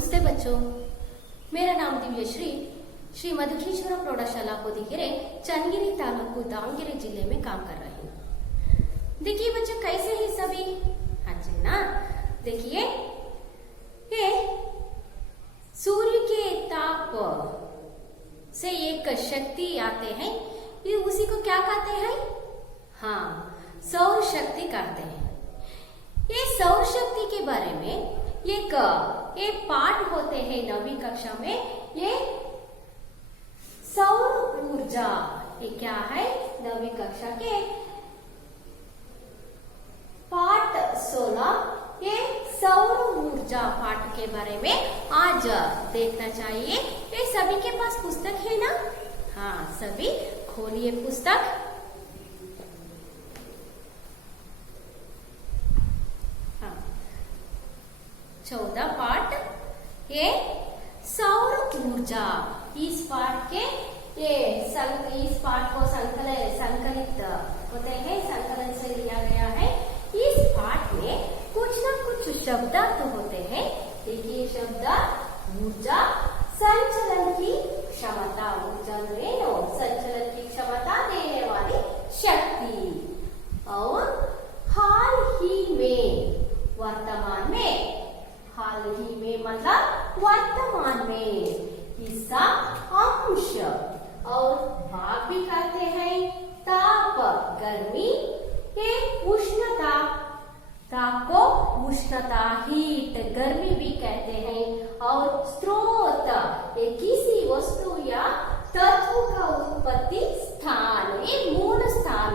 नमस्ते बच्चों, मेरा नाम दिव्यश्री श्री मधुकेश्वर प्रौढ़शाला पोदीगेरे चन्नगिरी तालुकु दावणगेरे जिले में काम कर रही हूँ। देखिए बच्चों, कैसे हैं सभी? अच्छे ना? देखिए, ये सूर्य के ताप से एक शक्ति आते हैं, ये उसी को क्या कहते हैं? हाँ, सौर शक्ति कहते हैं। ये सौर शक्ति के बारे में एक पाठ होते हैं 9वीं कक्षा में। ये सौर ऊर्जा, ये क्या है? 9वीं कक्षा के पाठ 16, ये सौर ऊर्जा पाठ के बारे में आज देखना चाहिए। ये सभी के पास पुस्तक है ना? हाँ, सभी खोलिए पुस्तक। हाँ, 14 पाठ, ये सौर ऊर्जा। इस पाठ के इस पाठ को संकलित होते हैं, संकलन से लिया गया है। इस पाठ में कुछ न कुछ शब्दार्थ होते हैं। देखिए, शब्द ऊर्जा, संचलन की क्षमता। ऊर्जा संचलन की क्षमता देने वाली शक्ति। और हाल ही में, वर्तमान में, हाल ही में मतलब वर्तमान में, हिस्सा अंश और भाग भी कहते हैं। ताप गर्मी, ये उष्णता, ताप को उष्णता हीट गर्मी भी कहते हैं। और स्रोत, ये किसी वस्तु या तत्व का उत्पत्ति स्थान, ये मूल स्थान।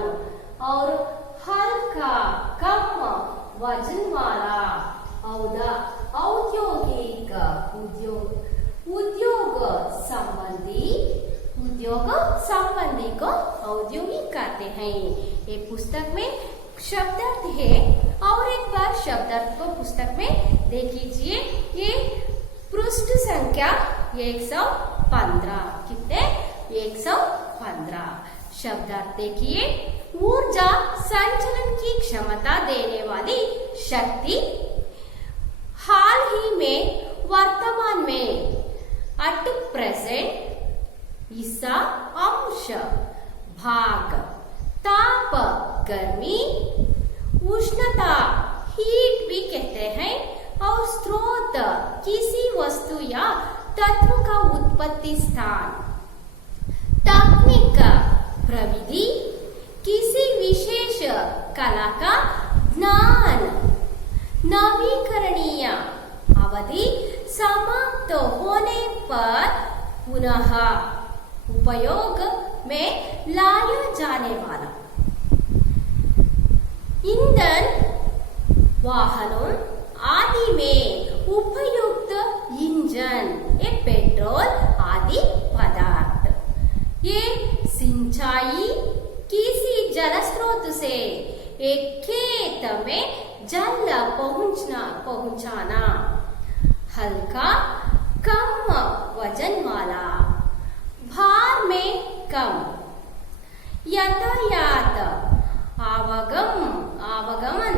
और हल्का कम वजन वाला, औद्योगिक उद्योग संबंधी को औद्योगिक कहते हैं। ये पुस्तक में शब्दार्थ है, और एक बार शब्दार्थ को पुस्तक में देख लीजिए। ये पृष्ठ संख्या 115। कितने? 115। शब्दार्थ देखिए। ऊर्जा संचलन की क्षमता देने वाली शक्ति। हाल ही में, वर्तमान में, एट प्रेजेंट, हिस्सा अंश, भाग, ताप गर्मी, उष्णता हीट भी कहते हैं। और स्रोत किसी वस्तु या तत्व का उत्पत्ति स्थान। तकनीक प्रविधि, किसी विशेष कला का ज्ञान। नवीकरणीय अवधि समाप्त होने पर पुनः उपयोग में लाया जाने वाला। ईंधन, वाहनों आदि में उपयुक्त इंजन, ये पेट्रोल आदि पदार्थ। ये सिंचाई, किसी जल स्रोत से एक खेत में जल पहुंचाना। हल्का कम वजन वाला, भार में कम। यातायात, आवागमन,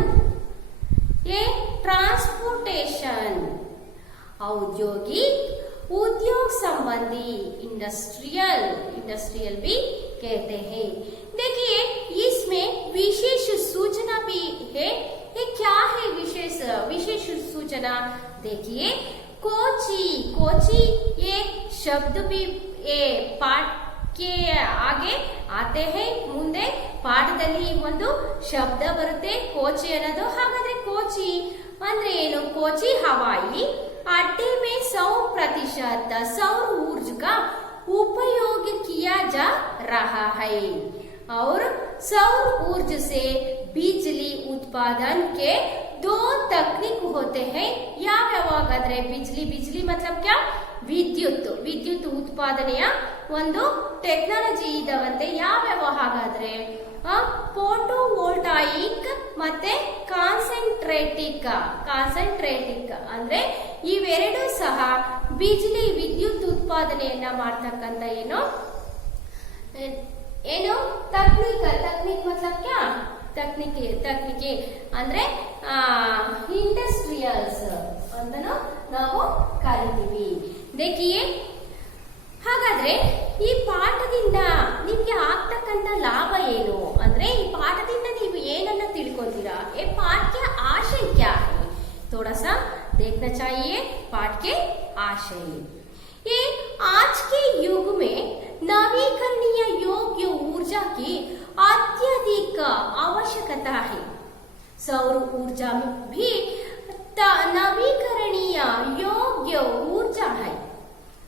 ये ट्रांसपोर्टेशन। औद्योगिक, उद्योग संबंधी, इंडस्ट्रियल भी कहते हैं। देखिए, इसमें विशेष सूचना भी है। ये क्या है विशेष सूचना? देखिए, कोची, ये शब्द भी ये पाठ के आगे आते हैं। ಮುಂದೆ ಪಾಠದಲ್ಲಿ ಒಂದು ಶಬ್ದ ಬರುತ್ತೆ, ಕೋಚಿ ಅನ್ನೋದು। ಹಾಗಾದ್ರೆ ಕೋಚಿ ಅಂದ್ರೆ ಏನು? कोची हवाई अड्डे में 100% सौर ऊर्जा का उपयोग किया जा रहा है। और सौर ऊर्जा से बिजली उत्पादन के 2 तकनीक होते हैं। ಯಾವ್ಯಾವಾಗಾದ್ರೆ बिजली मतलब क्या? ವಿದ್ಯುತ್ ಉತ್ಪಾದನೆಯ ಒಂದು ಟೆಕ್ನಾಲಜಿ ಇದಾವಂತೆ। ಯಾವ್ಯಾವ ಹಾಗಾದ್ರೆ ಫೋಟೋ ವೋಲ್ಟಾಯಿಕ್ ಮತ್ತೆ ಕಾನ್ಸಂಟ್ರೇಟಿಕ್ ಅಂದ್ರೆ ಇವೆರಡೂ ಸಹ ವಿದ್ಯುತ್ ಉತ್ಪಾದನೆಯನ್ನ ಮಾಡ್ತಕ್ಕಂತ ಏನು तकनीक मतलब क्या? तकनीकी ಅಂದ್ರೆ ಇಂಡಸ್ಟ್ರಿಯಲ್ಸ್ ಅಂತನೂ ನಾವು ಕರೀತೀವಿ। देखिए, ಹಾಗಾದ್ರೆ ಈ ಪಾಠದಿಂದ ನಿಮ್ಗೆ ಆಗ್ತಕ್ಕಂತ ಲಾಭ ಏನು ಅಂದ್ರೆ, ಈ ಪಾಠದಿಂದ ನೀವು ಏನನ್ನ ತಿಳ್ಕೊಂತೀರಾ? ये पाठ के आशय क्या है? थोड़ा सा देखना चाहिए पाठ के आशय। ये आज के युग में नवीकरणीय योग्य ऊर्जा की अत्यधिक आवश्यकता है। सौर ऊर्जा भी नवीकरणीय योग्य ऊर्जा है।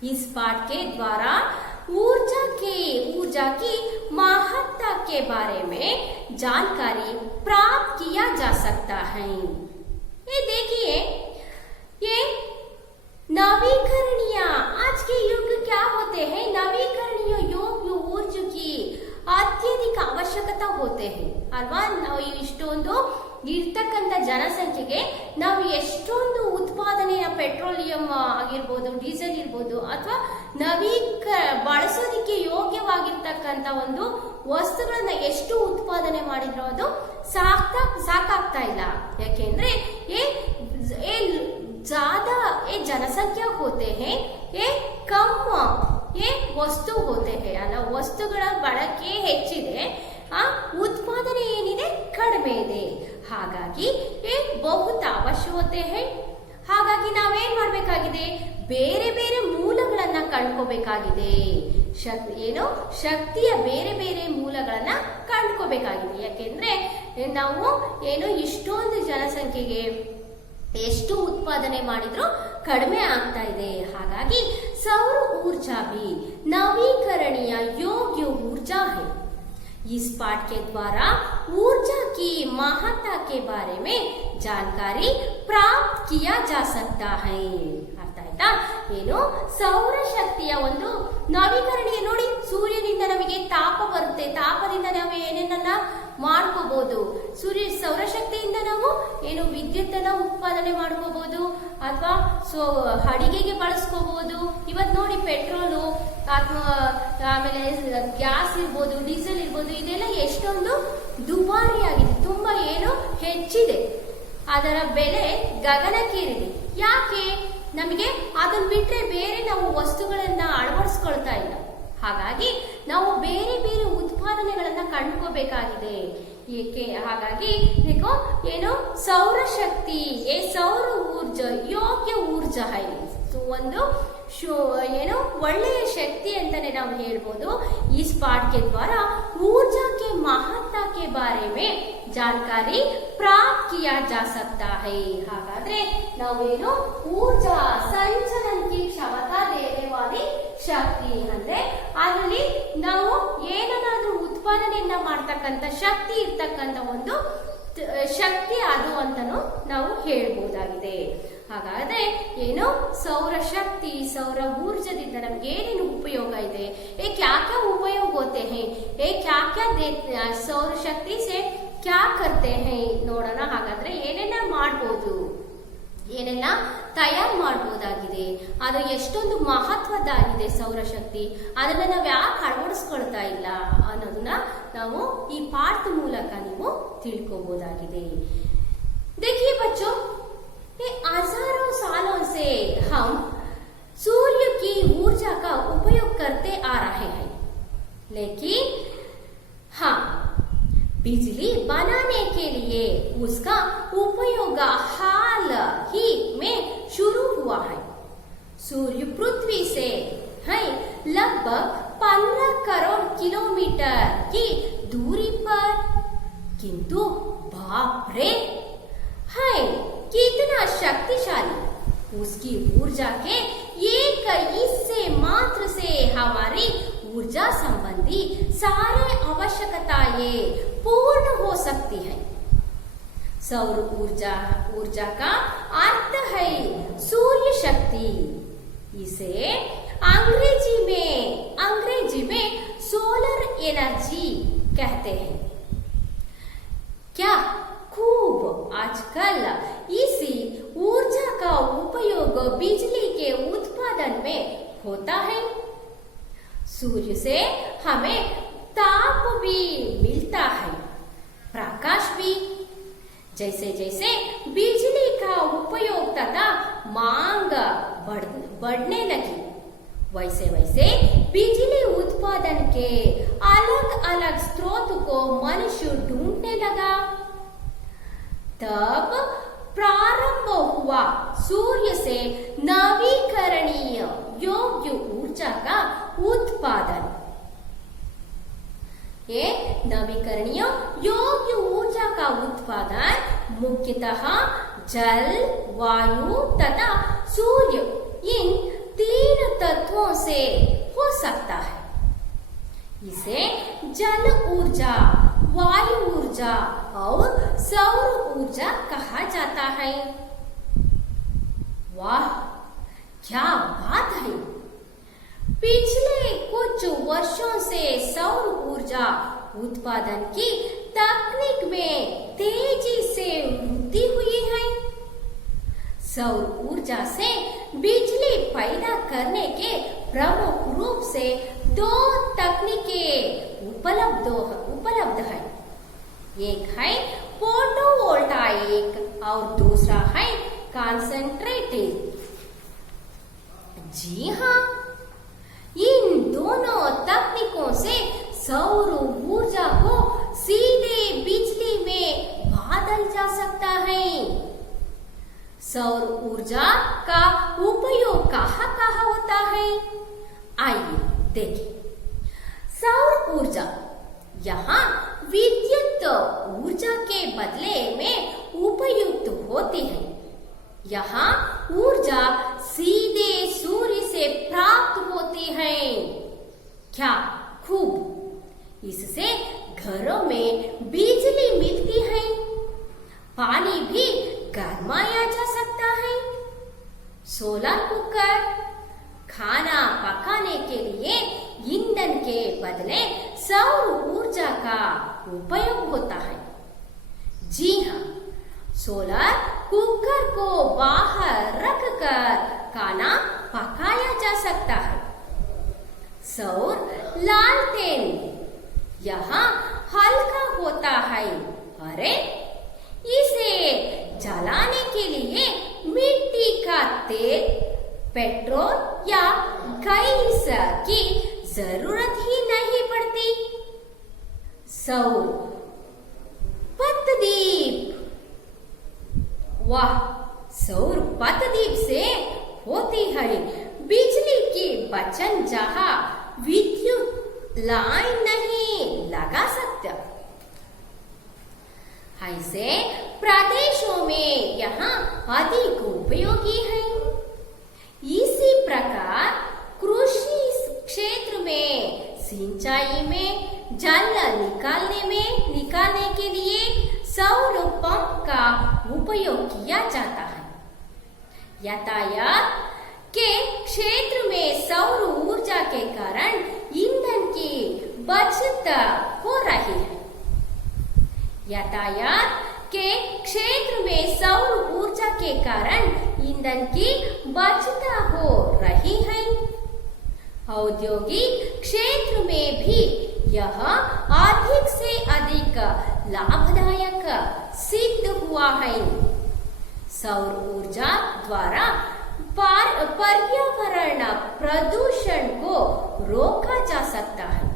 इस पाठ के द्वारा ऊर्जा की महत्ता के बारे में जानकारी प्राप्त किया जा सकता है। ये देखिए, ये नवीकरणीय आज के युग क्या होते हैं? नवीकरणीय योग्य ऊर्जा की अत्यधिक आवश्यकता होते हैं अल्वा। ನಾವು ಇಷ್ಟೊಂದು ಇರ್ತಕ್ಕಂಥ ಜನಸಂಖ್ಯೆಗೆ ನಾವು ಎಷ್ಟೊಂದು ಉತ್ಪಾದನೆಯ ಪೆಟ್ರೋಲಿಯಂ ಆಗಿರ್ಬೋದು, ಡೀಸೆಲ್ ಇರ್ಬೋದು, ಅಥವಾ ಬಳಸೋದಿಕ್ಕೆ ಯೋಗ್ಯವಾಗಿರ್ತಕ್ಕಂಥ ಒಂದು ವಸ್ತುಗಳನ್ನ ಎಷ್ಟು ಉತ್ಪಾದನೆ ಮಾಡಿದ್ರು ಅದು ಸಾಕಾಗ್ತಾ ಇಲ್ಲ। ಯಾಕೆಂದ್ರೆ ज्यादा ये जनसंख्या होते हैं, ये कम ये ವಸ್ತು ಹೋತೆ ಹೇ ಅಲ್ಲ, ವಸ್ತುಗಳ ಬಳಕೆ ಹೆಚ್ಚಿದೆ, ಉತ್ಪಾದನೆ ಏನಿದೆ ಕಡಿಮೆ ಇದೆ। ಹಾಗಾಗಿ ಬಹುತ ಅವಶ್ಯಕತೆ ಹೇ। ಹಾಗಾಗಿ ನಾವೇನ್ ಮಾಡ್ಬೇಕಾಗಿದೆ? ಬೇರೆ ಬೇರೆ ಮೂಲಗಳನ್ನ ಕಂಡ್ಕೋಬೇಕಾಗಿದೆ। ಶಕ್ತಿಯ ಬೇರೆ ಬೇರೆ ಮೂಲಗಳನ್ನ ಕಂಡ್ಕೋಬೇಕಾಗಿದೆ। ಯಾಕೆಂದ್ರೆ ನಾವು ಇಷ್ಟೊಂದು ಜನಸಂಖ್ಯೆಗೆ ಎಷ್ಟು ಉತ್ಪಾದನೆ ಮಾಡಿದ್ರು ಕಡಿಮೆ ಆಗ್ತಾ ಇದೆ। ಹಾಗಾಗಿ सौर ऊर्जा भी नवीकरणीय योग्य ऊर्जा है। इस पाठ के द्वारा ऊर्जा की महत्ता के बारे में जानकारी प्राप्त किया जा सकता है। ಅರ್ಥ ಆಯ್ತಾ? ಸೌರ ಶಕ್ತಿಯ ಒಂದು ನವೀಕರಣೀಯ ನೋಡಿ, ಸೂರ್ಯನಿಂದ ನಮಗೆ ತಾಪ ಬರುತ್ತೆ, ತಾಪದಿಂದ ನಾವು ಏನೇನನ್ನ ಮಾಡ್ಕೋಬಹುದು। ಸೌರಶಕ್ತಿಯಿಂದ ನಾವು ವಿದ್ಯುತ್ ಅನ್ನ ಉತ್ಪಾದನೆ ಮಾಡ್ಕೋಬಹುದು, ಅಥವಾ ಅಡಿಗೆಗೆ ಬಳಸ್ಕೋಬಹುದು। ಇವತ್ತು ನೋಡಿ ಪೆಟ್ರೋಲು ಅಥವಾ ಆಮೇಲೆ ಗ್ಯಾಸ್ ಇರ್ಬೋದು, ಡೀಸೆಲ್ ಇರ್ಬೋದು, ಇದೆಲ್ಲ ಎಷ್ಟೊಂದು ದುಬಾರಿ ಆಗಿದೆ, ತುಂಬಾ ಹೆಚ್ಚಿದೆ, ಅದರ ಬೆಲೆ ಗಗನಕ್ಕೇರಿದೆ। ಯಾಕೆ? ನಮಗೆ ಅದನ್ನ ಬಿಟ್ರೆ ಬೇರೆ ನಾವು ವಸ್ತುಗಳನ್ನ ಅಳವಡಿಸ್ಕೊಳ್ತಾ ಇಲ್ಲ। ಹಾಗಾಗಿ ನಾವು ಬೇರೆ ಬೇರೆ ಉತ್ಪಾದನೆಗಳನ್ನ ಕಂಡುಕೋಬೇಕಾಗಿದೆ। ಏಕೆ? ಹಾಗಾಗಿ ಸೌರಶಕ್ತಿ ಸೌರ ಊರ್ಜಾ ಯೋಗ್ಯ ಊರ್ಜಾ ಹೈ, ಒಂದು ಒಳ್ಳೆಯ ಶಕ್ತಿ ಅಂತಾನೆ ನಾವು ಹೇಳ್ಬೋದು। इस पाठ के द्वारा ऊर्जा के महत्ता के बारे में जानकारी प्राप्त किया जा सकता है। ಹಾಗಾದ್ರೆ ನಾವೇನು ಊರ್ಜಾ ಸಂಚಲನ की क्षमता देने वाली ಶಕ್ತಿ ಅಂದ್ರೆ ಅದರಲ್ಲಿ ನಾವು ಏನನ್ನಾದ್ರೂ ಉತ್ಪಾದನೆಯನ್ನ ಮಾಡ್ತಕ್ಕಂಥ ಶಕ್ತಿ ಇರ್ತಕ್ಕಂಥ ಒಂದು ಶಕ್ತಿ ಅದು ಅಂತಾನು ನಾವು ಹೇಳ್ಬಹುದಾಗಿದೆ। ಹಾಗಾದ್ರೆ ಸೌರಶಕ್ತಿ ಸೌರ ಊರ್ಜದಿಂದ ನಮ್ಗೆ ಏನೇನು ಉಪಯೋಗ ಇದೆ, क्या क्या उपयोग होते हैं, क्या क्या सौर शक्ति से क्या करते हैं ನೋಡೋಣ। ಹಾಗಾದ್ರೆ ಏನೆಲ್ಲ ಮಾಡಬಹುದು, ಏನೆಲ್ಲ ತಯಾರು ಮಾಡಬಹುದಾಗಿದೆ, ಅದು ಎಷ್ಟೊಂದು ಮಹತ್ವದಾಗಿದೆ ಸೌರಶಕ್ತಿ, ಅದನ್ನ ನಾವು ಯಾಕೆ ಅಳವಡಿಸ್ಕೊಳ್ತಾ ಇಲ್ಲ ಅನ್ನೋದನ್ನ ನಾವು ಈ ಪಾಠದ ಮೂಲಕ ನೀವು ತಿಳ್ಕೋಬಹುದಾಗಿದೆ। देखिए बच्चों, ये हजारों सालों से हम सूर्य की ऊर्जा का उपयोग करते आ रहे हैं, लेकिन हाँ, बिजली बनाने के लिए उसका उपयोग हाल ही में शुरू हुआ है। सूर्य पृथ्वी से है लगभग 15 करोड़ किलोमीटर की दूरी पर, किंतु बाप रे है कितना शक्तिशाली। उसकी ऊर्जा के एक हिस्से मात्र से हमारी ऊर्जा संबंधी सारे आवश्यकताएं पूर्ण हो सकती है। सौर ऊर्जा का अर्थ है सूर्य शक्ति। इसे अंग्रेजी में सोलर एनर्जी कहते हैं। क्या खूब आजकल इसी ऊर्जा का उपयोग बिजली के उत्पादन में होता है। सूर्य से हमें ताप भी मिलता है, प्रकाश भी। जैसे जैसे बिजली का उपयोग तथा मांग बढ़ने लगी। वैसे वैसे बिजली उत्पादन के अलग अलग स्रोत को मनुष्य ढूंढने लगा। तब प्रारंभ हुआ सूर्य से नवीकरणीय योग्य ऊर्जा का उत्पादन। ये नवीकरणीय योग्य ऊर्जा का उत्पादन मुख्यतः जल, वायु तथा सूर्य इन 3 तत्वों से हो सकता है। इसे जल ऊर्जा, वायु ऊर्जा और सौर ऊर्जा कहा जाता है। वाह, क्या बात है! पिछले कुछ वर्षों से सौर ऊर्जा उत्पादन की तकनीक में तेजी से वृद्धि हुई है। सौर ऊर्जा से बिजली पैदा करने के प्रमुख रूप से 2 तकनीकें उपलब्ध है। एक है फोटोवोल्टाइक और दूसरा है कॉन्सेंट्रेटेड। जी हाँ, इन दोनों तकनीकों से सौर ऊर्जा को सीधे बिजली में बदल जा सकता है। सौर ऊर्जा का उपयोग कहाँ होता है, आइए देखें। सौर ऊर्जा यहाँ विद्युत ऊर्जा के बदले में उपयुक्त होती है। यहाँ ऊर्जा सीधे सूर्य से प्राप्त होती है। क्या खूब! इससे घरों में बिजली मिलती है, पानी भी गरमाया जा सकता है। सोलर कुकर खाना पकाने के लिए ईंधन के बदले सौर ऊर्जा का उपयोग होता है। जी हाँ, सोलर कुकर को बाहर रखकर खाना पकाया जा सकता है। सौर लालटेन यहाँ हल्का होता है। अरे, इसे जलाने के लिए मिट्टी का तेल, पेट्रोल या गैस की जरूरत ही नहीं पड़ती। सौर पतदीप, वाह! सौर पतदीप से होती है बिजली की बचत, जहाँ विद्युत लाइन नहीं लगा सकता। ऐसे प्रदेशों में यहाँ अधिक उपयोगी है। इसी प्रकार कृषि क्षेत्र में सिंचाई में जल निकालने के लिए सौर पंप का उपयोग किया जाता है। यातायात के क्षेत्र में सौर ऊर्जा के कारण ईंधन की बचत हो रही है। यातायात के क्षेत्र में सौर ऊर्जा के कारण ईंधन की बचत हो रही है। औद्योगिक क्षेत्र में भी यह अधिक से अधिक लाभदायक सिद्ध हुआ है। सौर ऊर्जा द्वारा पर्यावरण प्रदूषण को रोका जा सकता है।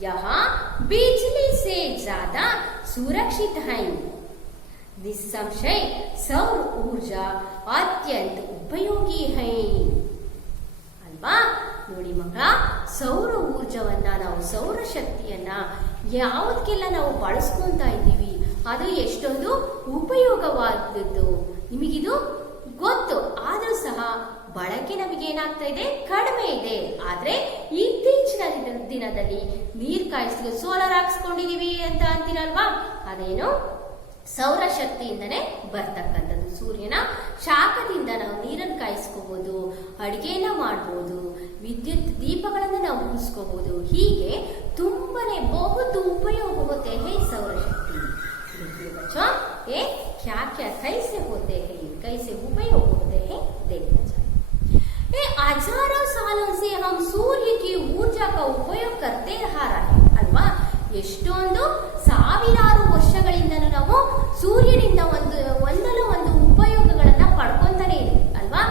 यहाँ बिजली से ज्यादा सुरक्षित है। निस्संशय सौर ऊर्जा अत्यंत उपयोगी है ಅಲ್ವಾ? ನೋಡಿ ಮಕ್ಕಳ, ಸೌರ ಊರ್ಜವನ್ನ ನಾವು ಸೌರ ಶಕ್ತಿಯನ್ನ ಯಾವುದಕ್ಕೆಲ್ಲ ನಾವು ಬಳಸ್ಕೊಂತಾ ಇದ್ದೀವಿ, ಅದು ಎಷ್ಟೊಂದು ಉಪಯೋಗವಾದದ್ದು ನಿಮಗಿದು ಗೊತ್ತು. ಆದರೂ ಸಹ ಬಳಕೆ ನಮಗೇನಾಗ್ತಾ ಇದೆ, ಕಡಿಮೆ ಇದೆ. ಆದ್ರೆ ಇತ್ತೀಚಿನ ದಿನದಲ್ಲಿ ನೀರ್ ಕಾಯಿಸ್ಲಿಕ್ಕೆ ಸೋಲಾರ್ ಹಾಕ್ಸ್ಕೊಂಡಿದೀವಿ ಅಂತ ಅಂತೀರಲ್ವಾ, ಅದೇನು ಸೌರಶಕ್ತಿಯಿಂದನೇ ಬರ್ತಕ್ಕಂಥದ್ದು. ಸೂರ್ಯನ ಶಾಖದಿಂದ ನಾವು ನೀರನ್ನು ಕಾಯಿಸ್ಕೋಬಹುದು, ಅಡಿಗೆನ ಮಾಡಬಹುದು, ವಿದ್ಯುತ್ ದೀಪಗಳನ್ನು ನಾವು ಉಳಿಸ್ಕೋಬಹುದು. ಹೀಗೆ ತುಂಬಾನೇ ಬಹುದು उपयोग होते हैं सौर शक्ति। देखिए बच्चों, ये क्या क्या कैसे होते हैं, कैसे उपयोग होते हैं देखना चाहिए। हजारों सालों से हम सूर्य की ऊर्जा का उपयोग करते रहा है अल्वा. ಎಷ್ಟೊಂದು ಸಾವಿರಾರು ವರ್ಷಗಳಿಂದನೂ ನಾವು ಸೂರ್ಯನಿಂದ ಒಂದಲ್ಲ ಒಂದು ಉಪಯೋಗಗಳನ್ನ ಪಡ್ಕೊಂತಾನೆ ಇದೆ ಅಲ್ವಾ.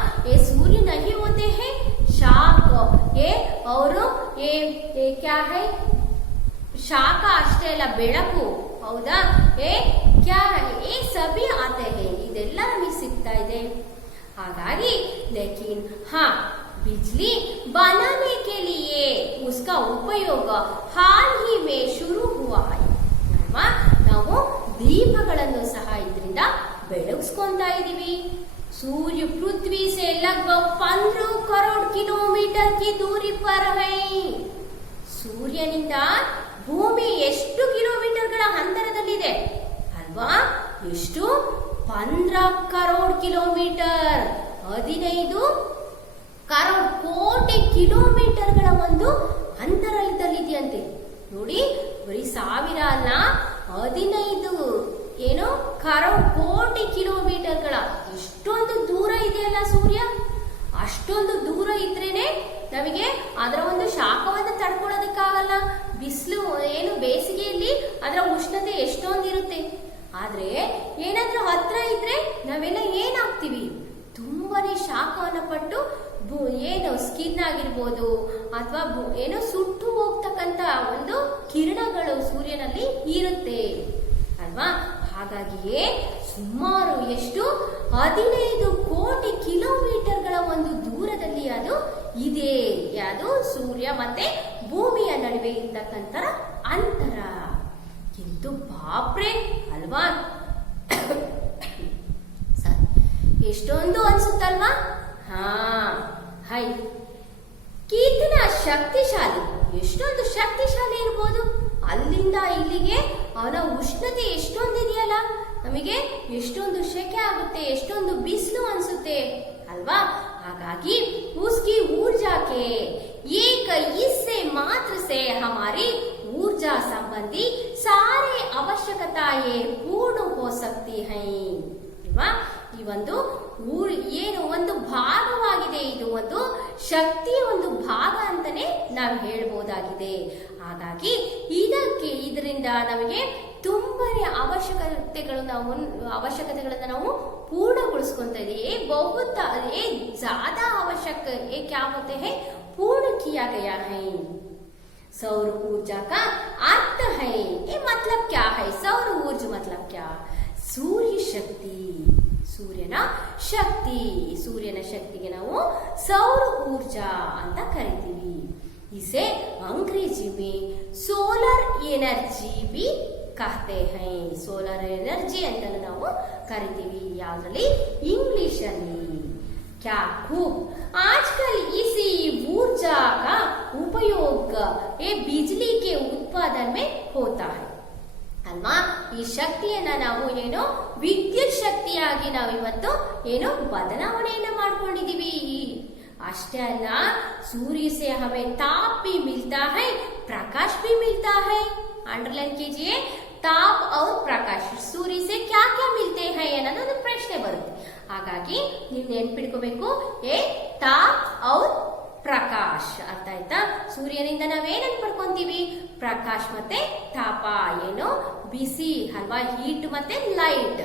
ಕ್ಯಾ ಹೈ ಶಾಖ ಅಷ್ಟೇ ಅಲ್ಲ, ಬೆಳಕು, ಹೌದಾ? ಕ್ಯಾ ಹೈ ಏ ಸಭಿ ಆತೆ ಹೈ, ಇದೆಲ್ಲ ನಮಗೆ ಸಿಗ್ತಾ ಇದೆ. ಹಾಗಾಗಿ ಲೇಕಿನ್ बिजली बनाने के लिए उसका उपयोग हाल ही में शुरू हुआ है. ನಾವು ದೀಪಗಳನ್ನು ಸಹ ಇದರಿಂದ ಬೆಳಗಿಸ್ಕೊಂತಾ ಇದೀವಿ. सूर्य पृथ्वी से लगभग 15 करोड़ किलोमीटर की दूरी पर है. ಸೂರ್ಯನಿಂದ ಭೂಮಿ ಎಷ್ಟು ಕಿಲೋಮೀಟರ್ಗಳ ಅಂತರದಲ್ಲಿದೆ ಅಲ್ವಾ? ಎಷ್ಟು? 15 ಕರೋಡ್ ಕಿಲೋಮೀಟರ್, 15 ಕರೋಡ್ ಕೋಟಿ ಕಿಲೋಮೀಟರ್ಗಳ ಒಂದು ಅಂತರದಲ್ಲಿದೆಯಂತೆ. ನೋಡಿ, ಬರೀ ಸಾವಿರ ಅಲ್ಲ, 15 ಕರೋಡ್ ಕೋಟಿ ಕಿಲೋಮೀಟರ್ಗಳ ಇಷ್ಟೊಂದು ದೂರ ಇದೆಯಲ್ಲ ಸೂರ್ಯ. ಅಷ್ಟೊಂದು ದೂರ ಇದ್ರೇನೆ ನಮಗೆ ಅದರ ಒಂದು ಶಾಖವನ್ನು ತಡ್ಕೊಳ್ಳೋದಕ್ಕಾಗಲ್ಲ. ಬಿಸಿಲು ಬೇಸಿಗೆಯಲ್ಲಿ ಅದರ ಉಷ್ಣತೆ ಎಷ್ಟೊಂದಿರುತ್ತೆ. ಆದ್ರೆ ಏನಾದ್ರೂ ಹತ್ರ ಇದ್ರೆ ನಾವೆಲ್ಲ ಏನಾಗ್ತೀವಿ, ತುಂಬಾನೇ ಶಾಖವನ್ನು ಪಟ್ಟು ಸ್ಕಿನ್ ಆಗಿರ್ಬೋದು ಅಥವಾ ಸುಟ್ಟು ಹೋಗ್ತಕ್ಕಂತ ಒಂದು ಕಿರಣಗಳು ಸೂರ್ಯನಲ್ಲಿ ಇರುತ್ತೆ ಅಲ್ವಾ? ಹಾಗಾಗಿಯೇ ಸುಮಾರು ಎಷ್ಟು 15 ಕೋಟಿ ಕಿಲೋಮೀಟರ್ಗಳ ಒಂದು ದೂರದಲ್ಲಿ ಅದು ಇದೆ. ಅದು ಸೂರ್ಯ ಮತ್ತೆ ಭೂಮಿಯ ನಡುವೆ ಇರ್ತಕ್ಕಂಥ ಅಂತರ. ಕಿಂತು ಬಾಪ್ರೆ ಅಲ್ವಾ, ಎಷ್ಟೊಂದು ಅನ್ಸುತ್ತಲ್ವಾ? ಹೈ ಕೀರ್ತನ ಶಕ್ತಿಶಾಲಿ, ಎಷ್ಟೊಂದು ಶಕ್ತಿಶಾಲಿ ಇರ್ಬೋದು. ಅಲ್ಲಿಂದ ಇಲ್ಲಿಗೆ ಅವನ ಉಷ್ಣತೆ ಎಷ್ಟೊಂದಿದೆಯಲ್ಲ, ನಮಗೆ ಎಷ್ಟೊಂದು ಸೆಕೆ ಆಗುತ್ತೆ, ಎಷ್ಟೊಂದು ಬಿಸಿಲು ಅನ್ಸುತ್ತೆ ಅಲ್ವಾ? ಹಾಗಾಗಿ ಉಸ್ಕಿ ಊರ್ಜಾಕೆ ಏಕ ಇಸ್ಸೆ ಮಾತ್ರ ಸೆ ಹಮಾರಿ ऊर्जा संबंधी सारे आवश्यकताएं पूर्ण हो सकती हैं. ಈ ಒಂದು ಒಂದು ಭಾಗವಾಗಿದೆ, ಇದು ಒಂದು ಶಕ್ತಿಯ ಒಂದು ಭಾಗ ಅಂತಾನೆ ನಾವು ಹೇಳ್ಬೋದಾಗಿದೆ. ಹಾಗಾಗಿ ಇದರಿಂದ ನಮಗೆ ತುಂಬಾನೇ ಅವಶ್ಯಕತೆಗಳನ್ನ ನಾವು ಪೂರ್ಣಗೊಳಿಸ್ಕೊಂತ ಇದೀವಿ. ಬಹುತ ಜ್ಯಾದಾ ಅವಶ್ಯಕ ಕ್ಯಾ ಹೋತೆ ಹೈ पूर्ण किया गया है. सौर ऊर्जा का अर्थ है, ये मतलब क्या है? सौर ऊर्जा मतलब क्या? सूर्य शक्ति, ಸೂರ್ಯನ ಶಕ್ತಿ. ಸೂರ್ಯನ ಶಕ್ತಿಗೆ ನಾವು ಸೌರ ಊರ್ಜಾ ಅಂತ ಕರಿತೀವಿ. इसे अंग्रेजी में सोलर एनर्जी भी कहते हैं. सोलर एनर्जी ಅಂತ ನಾವು ಕರಿತೀವಿ. ಯಾವ್ದ್ರಲ್ಲಿ? ಇಂಗ್ಲಿಷ್ ಅಲ್ಲಿ. क्या खूब आजकल इसी ऊर्जा का उपयोग ये बिजली के उत्पादन में होता है ಅಲ್ವಾ? ಈ ಶಕ್ತಿಯನ್ನ ನಾವು ವಿದ್ಯುತ್ ಶಕ್ತಿಯಾಗಿ ನಾವು ಇವತ್ತು ಬದಲಾವಣೆಯನ್ನ ಮಾಡ್ಕೊಂಡಿದೀವಿ. ಅಷ್ಟೇ ಅಲ್ಲ, सूर्य से हमें ताप भी मिलता है, प्रकाश भी मिलता है. अंडरलाइन कीजिए, ताप और प्रकाश. सूर्य से क्या क्या मिलते हैं ಅನ್ನೋದು ಒಂದು ಪ್ರಶ್ನೆ ಬರುತ್ತೆ. ಹಾಗಾಗಿ ನೀವು ನೆನ್ಪಿಟ್ಕೋಬೇಕು, ತಾಪ್ ಔರ್ ಪ್ರಕಾಶ್. ಅರ್ಥ ಆಯ್ತಾ? ಸೂರ್ಯನಿಂದ ನಾವೇನನ್ನು ಪಡ್ಕೊಂತೀವಿ? ಪ್ರಕಾಶ್ ಮತ್ತೆ ತಾಪ, ಬಿಸಿ ಅಲ್ವಾ? ಹೀಟ್ ಮತ್ತೆ ಲೈಟ್.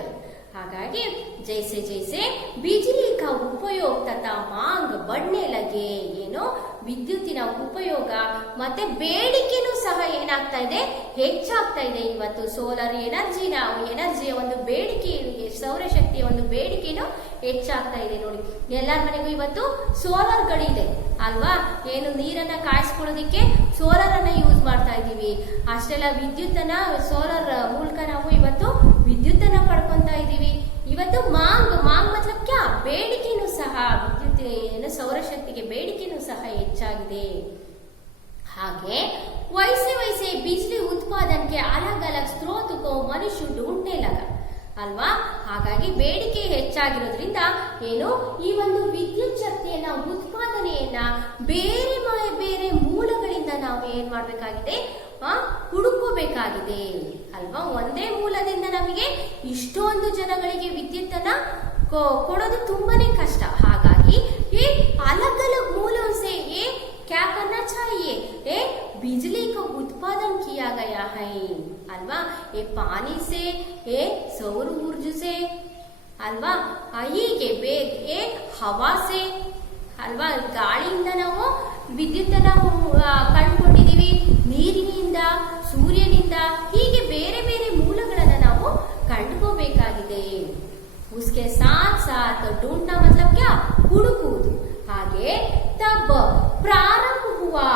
ಹಾಗಾಗಿ ಜೈಸೆ ಜೈಸೆ ಬಿಜ್ಲಿ ಕಾ ಉಪಯೋಗ ತಥಾ ಮಾಂಗ್ ಬಡ್ನೆ ಲಗೆ, ವಿದ್ಯುತ್ತಿನ ಉಪಯೋಗ ಮತ್ತೆ ಬೇಡಿಕೆನೂ ಸಹ ಏನಾಗ್ತಾ ಇದೆ? ಹೆಚ್ಚಾಗ್ತಾ ಇದೆ. ಇವತ್ತು ಸೋಲಾರ್ ಎನರ್ಜಿಯ ಒಂದು ಬೇಡಿಕೆ, ಸೌರಶಕ್ತಿಯ ಒಂದು ಬೇಡಿಕೆನೂ ಹೆಚ್ಚಾಗ್ತಾ ಇದೆ. ನೋಡಿ, ಎಲ್ಲರ ಮನೆಗೂ ಇವತ್ತು ಸೋಲಾರ್ಗಳಿದೆ ಅಲ್ವಾ? ನೀರನ್ನ ಕಾಯಿಸ್ಕೊಳ್ಳೋದಿಕ್ಕೆ ಸೋಲಾರ್ ಅನ್ನ ಯೂಸ್ ಮಾಡ್ತಾ ಇದ್ದೀವಿ. ಅಷ್ಟೆಲ್ಲ ವಿದ್ಯುತ್ತನ್ನ ಸೋಲಾರ್ ಮೂಲಕ ನಾವು ಇವತ್ತು ವಿದ್ಯುತ್ತನ್ನ ಪಡ್ಕೊಂತಾ ಇದ್ದೀವಿ. ಇವತ್ತು ಮಾಂಗ್ ಮತ್ಲಬ್ ಕ್ಯಾ? ಬೇಡಿಕೆನೂ ಸಹ, ವಿದ್ಯುತ್ ಸೌರಶಕ್ತಿಗೆ ಬೇಡಿಕೆನೂ ಸಹ ಹೆಚ್ಚಾಗಿದೆ. ಹಾಗೆ ವೈಸೆ ವೈಸೆ ಬಿಜ್ಲಿ ಉತ್ಪಾದನೆಗೆ ಅಲಗ್ ಅಲಗ್ ಸ್ರೋತ ಕೋ ಮನುಷ್ಯ ಢೂಂಢನೆ ಲಗ ಅಲ್ವಾ? ಹಾಗಾಗಿ ಬೇಡಿಕೆ ಹೆಚ್ಚಾಗಿರೋದ್ರಿಂದ ಈ ಒಂದು ವಿದ್ಯುತ್ ಶಕ್ತಿಯನ್ನ ಉತ್ಪಾದನೆಯನ್ನ ಬೇರೆ ಬೇರೆ ಮೂಲಗಳಿಂದ ನಾವು ಏನ್ ಮಾಡ್ಬೇಕಾಗಿದೆ? ಹುಡುಕೋಬೇಕಾಗಿದೆ ಅಲ್ವಾ? ಒಂದೇ ಮೂಲದಿಂದ ನಮಗೆ ಇಷ್ಟೊಂದು ಜನಗಳಿಗೆ ವಿದ್ಯುತ್ ಅನ್ನ ಕೊಡೋದು ತುಂಬಾನೇ ಕಷ್ಟ. ಹಾಗಾಗಿ अलग अलग मूलों से ये क्या करना चाहिए? बिजली को उत्पादन किया गया है अल्वा? ये पानी से, ये सौर ऊर्जा से अल्वा? ಹೀಗೆ ಹವಾ से ಅಲ್ವಾ? ಗಾಳಿಯಿಂದ ನಾವು ವಿದ್ಯುತ್ ನಾವು ಕಂಡುಕೊಂಡಿದೀವಿ. ಸೂರ್ಯನಿಂದ, ಹೀಗೆ ಬೇರೆ ಬೇರೆ ಮೂಲಗಳನ್ನ ನಾವು ಕಂಡುಕೋಬೇಕಾಗಿದೆ. उसके साथ साथ ढूंढना मतलब क्या, ಹುಡುಕುವುದು. ಹಾಗೆ तब प्रारंभ हुआ,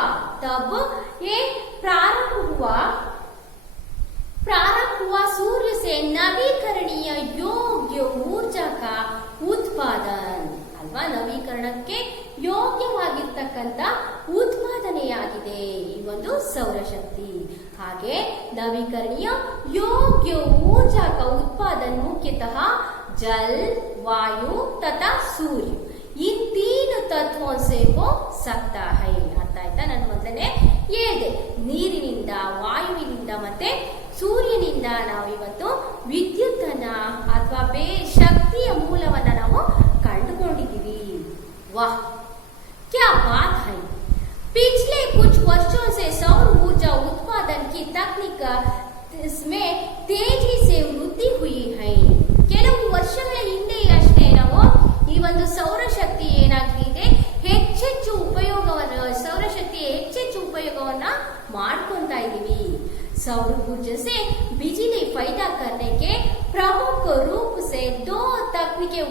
तब ये प्रारंभ हुआ सूर्य से नवीकरणीय योग्य ऊर्जा का उत्पादन ಅಲ್ವಾ. ನವೀಕರಣಕ್ಕೆ ಯೋಗ್ಯವಾಗಿರ್ತಕ್ಕಂಥ ಉತ್ಪಾದನೆಯಾಗಿದೆ ಈ ಒಂದು ಸೌರಶಕ್ತಿ. ಹಾಗೆ ನವೀಕರಣೀಯ ಯೋಗ್ಯ ऊर्जा का उत्पादन मुख्यतः जल, वायु तथा सूर्य इन तीन तत्वों से हो सकता है. ಅರ್ಥ ಆಯ್ತಾ? ನಾನು ಮೊದಲನೇ ಹೇಳಿದೆ, ನೀರಿನಿಂದ, ವಾಯುವಿನಿಂದ ಮತ್ತೆ ಸೂರ್ಯನಿಂದ ನಾವು ಇವತ್ತು ವಿದ್ಯುತ್ ಅನ್ನ ಅಥವಾ ಶಕ್ತಿಯ ಮೂಲವನ್ನ ನಾವು ಕಂಡುಕೊಂಡಿದ್ದೀವಿ. वाह क्या बात है. पिछले कुछ वर्षों से सौर ऊर्जा उत्पादन की तकनीक इसमें तेजी से वृद्धि हुई है. ಕೆಲವು ವರ್ಷಗಳ ಹಿಂದೆ ಅಷ್ಟೇ ನಾವು ಈ ಒಂದು ಸೌರಶಕ್ತಿ ಏನಾಗಿದೆ, ಹೆಚ್ಚೆಚ್ಚು ಉಪಯೋಗವನ್ನು, ಸೌರಶಕ್ತಿಯ ಹೆಚ್ಚೆಚ್ಚು ಉಪಯೋಗವನ್ನ ಮಾಡ್ಕೊಂತಾ ಇದೀವಿ. सौर ऊर्जा से बिजली पैदा करने के प्रमुख रूप से दो तकनीकें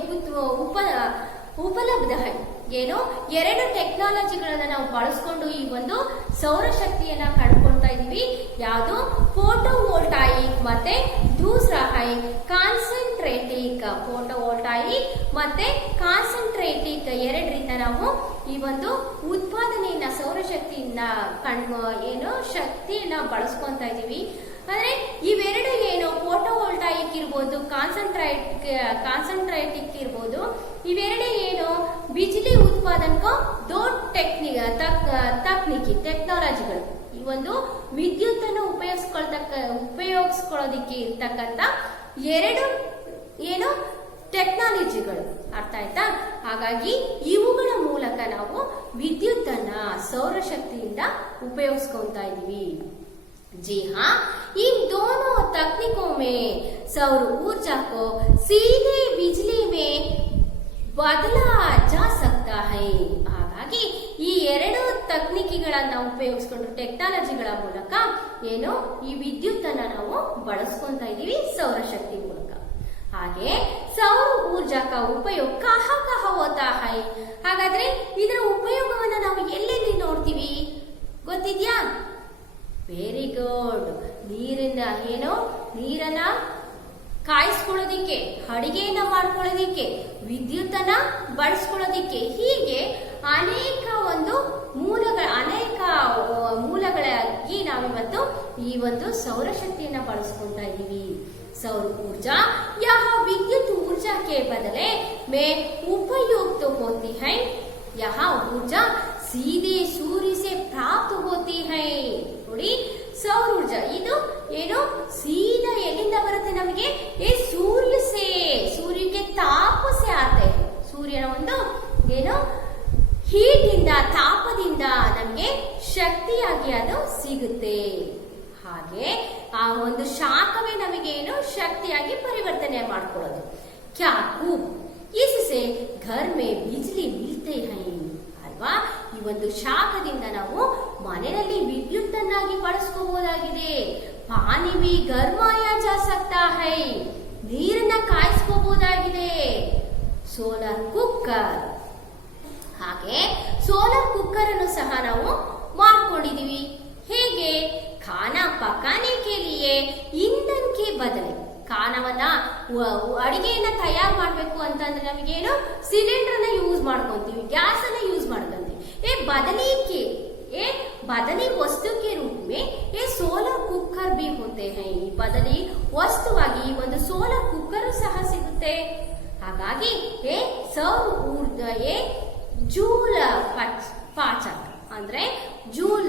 उपलब्ध है. ಏನು, ಎರಡು ಟೆಕ್ನಾಲಜಿಗಳನ್ನ ನಾವು ಬಳಸ್ಕೊಂಡು ಈ ಒಂದು ಸೌರಶಕ್ತಿಯನ್ನ ಕಂಡುಕೊಳ್ತಾ ಇದೀವಿ. ಯಾವುದು, ಫೋಟೋವೋಲ್ಟಾಯಿಕ್ ಮತ್ತೆ ದೂಸರಾ ಹೈ ಕಾನ್ಸಂಟ್ರೇಟಿಕ್. ಫೋಟೋವೋಲ್ಟಾಯಿಕ್ ಮತ್ತೆ ಕಾನ್ಸಂಟ್ರೇಟಿಕ್ ಎರಡರಿಂದ ನಾವು ಈ ಒಂದು ಉತ್ಪಾದನೆಯನ್ನ, ಸೌರಶಕ್ತಿಯಿಂದ ಶಕ್ತಿಯನ್ನ ಬಳಸ್ಕೊಂತ ಇದೀವಿ. ಅಂದ್ರೆ ಇವೆರಡು ಏನು, ಫೋಟೋವೋಲ್ಟಾಯಿಕ್ ಇರ್ಬೋದು, ಕಾನ್ಸಂಟ್ರೇಟಿಕ್ ಇರ್ಬೋದು, ಇವೆರಡೇ ಏನು, ಬಿಜ್ಲಿ ಉತ್ಪಾದನಕ ದೋ ಟೆಕ್ನಾಲಜಿಗಳು. ಈ ಒಂದು ವಿದ್ಯುತ್ ಅನ್ನು ಉಪಯೋಗಿಸ್ಕೊಳ್ಳೋದಿಕ್ಕೆ ಇರ್ತಕ್ಕಂಥ ಎರಡು ಏನು ಟೆಕ್ನಾಲಜಿಗಳು. ಅರ್ಥ ಆಯ್ತಾ? ಹಾಗಾಗಿ ಇವುಗಳ ಮೂಲಕ ನಾವು ವಿದ್ಯುತ್ ಅನ್ನ ಸೌರಶಕ್ತಿಯಿಂದ ಉಪಯೋಗಿಸ್ಕೊಂತಾ ಇದೀವಿ. जी हाँ, इन दोनों तकनीकों में सौर ऊर्जा को सीधे बिजली में बदला जा सकता है. ಹಾಗಾಗಿ ಈ ಎರಡು ತಕನಿಕಿಗಳನ್ನ ಉಪಯೋಗಿಸಿಕೊಂಡು ಟೆಕ್ನಾಲಜಿಗಳ ಮೂಲಕ ಏನು ಈ ವಿದ್ಯುತ್ ಅನ್ನ ನಾವು ಬಳಸ್ಕೊಂತಾ ಇದೀವಿ ಸೌರಶಕ್ತಿ ಮೂಲಕ. ಹಾಗೆ ಸೌರ ऊर्जा का उपयोग कहाँ कहाँ होता है. ಹಾಗಾದ್ರೆ ಇದರ ಉಪಯೋಗವನ್ನ ನಾವು ಎಲ್ಲೆಲ್ಲಿ ನೋಡ್ತೀವಿ ಗೊತ್ತಿದ್ಯಾ? Very good. ನೀರಿಂದ ಏನು, ನೀರನ್ನ ಕಾಯಿಸ್ಕೊಳ್ಳೋದಿಕ್ಕೆ, ಅಡಿಗೆಯನ್ನ ಮಾಡ್ಕೊಳ್ಳೋದಿಕ್ಕೆ, ವಿದ್ಯುತ್ ಅನ್ನ ಬಳಸ್ಕೊಳ್ಳೋದಿಕ್ಕೆ, ಹೀಗೆ ಅನೇಕ ಮೂಲಗಳಾಗಿ ನಾವಿವತ್ತು ಈ ಒಂದು ಸೌರಶಕ್ತಿಯನ್ನ ಬಳಸ್ಕೊಂತಾ ಇದೀವಿ. सौर ऊर्जा यह विद्युत ऊर्जा के बदले में उपयुक्त होती है. यह ऊर्जा सीधे सूर्य से प्राप्त होती है. ನೋಡಿ, ಸೌರ ऊर्जा ಇದು ಏನು, ಸೀದಾ ಎಲ್ಲಿಂದ ಬರುತ್ತೆ ನಮಗೆ, ಸೂರ್ಯಕ್ಕೆ ತಾಪ ಸೆ ಆತೆ. ಸೂರ್ಯನ ಒಂದು ಏನು ಹೀಟ್ ಇಂದ, ತಾಪದಿಂದ ನಮಗೆ ಶಕ್ತಿಯಾಗಿ ಅದು ಸಿಗುತ್ತೆ. ಹಾಗೆ ಆ ಒಂದು ಶಾಖವೇ ನಮಗೆ ಏನು ಶಕ್ತಿಯಾಗಿ ಪರಿವರ್ತನೆ ಮಾಡ್ಕೊಳ್ಳೋದು. ಕ್ಯಾ ಕೂಪ್ इससे घर में बिजली मिलते हैं ಅಲ್ವಾ. ಈ ಒಂದು ಶಾಖದಿಂದ ನಾವು ಮನೆಯಲ್ಲಿ ವಿದ್ಯುತ್ ಅನ್ನಾಗಿ ಬಳಸ್ಕೋಬಹುದಾಗಿದೆ. ಪಾನಿ भी गरमाया जा सकता है, ನೀರನ್ನ ಕಾಯಿಸ್ಕೋಬಹುದಾಗಿದೆ. ಸೋಲಾರ್ ಕುಕ್ಕರ್, ಹಾಗೆ ಸೋಲಾರ್ ಕುಕ್ಕರ್ ಅನ್ನು ಸಹ ನಾವು ಮಾಡ್ಕೊಂಡಿದೀವಿ. ಹೇಗೆ, खाना पकाने के लिए ईंधन के बदले, ಖಾನವನ್ನ ಅಡಿಗೆಯನ್ನ ತಯಾರು ಮಾಡಬೇಕು ಅಂತಂದ್ರೆ ನಮಗೇನು ಸಿಲಿಂಡರ್ನ ಯೂಸ್ ಮಾಡ್ಕೊಂತೀವಿ, ಗ್ಯಾಸ್ ಅನ್ನ ಯೂಸ್ ಮಾಡ್ಕೊಂತೀವಿ. बदली वस्तु के रूप में ये सोलर कुकर भी होते हैं. ಈ ಬದಲಿ ವಸ್ತುವಾಗಿ ಈ ಒಂದು ಸೋಲಾರ್ ಕುಕ್ಕರ್ ಸಹ ಸಿಗುತ್ತೆ. ಹಾಗಾಗಿ ಸೌರ ಊರ್ಜಾ ಜೂಲ್ ಪಾಚಕ ಅಂದ್ರೆ ಜೂಲ್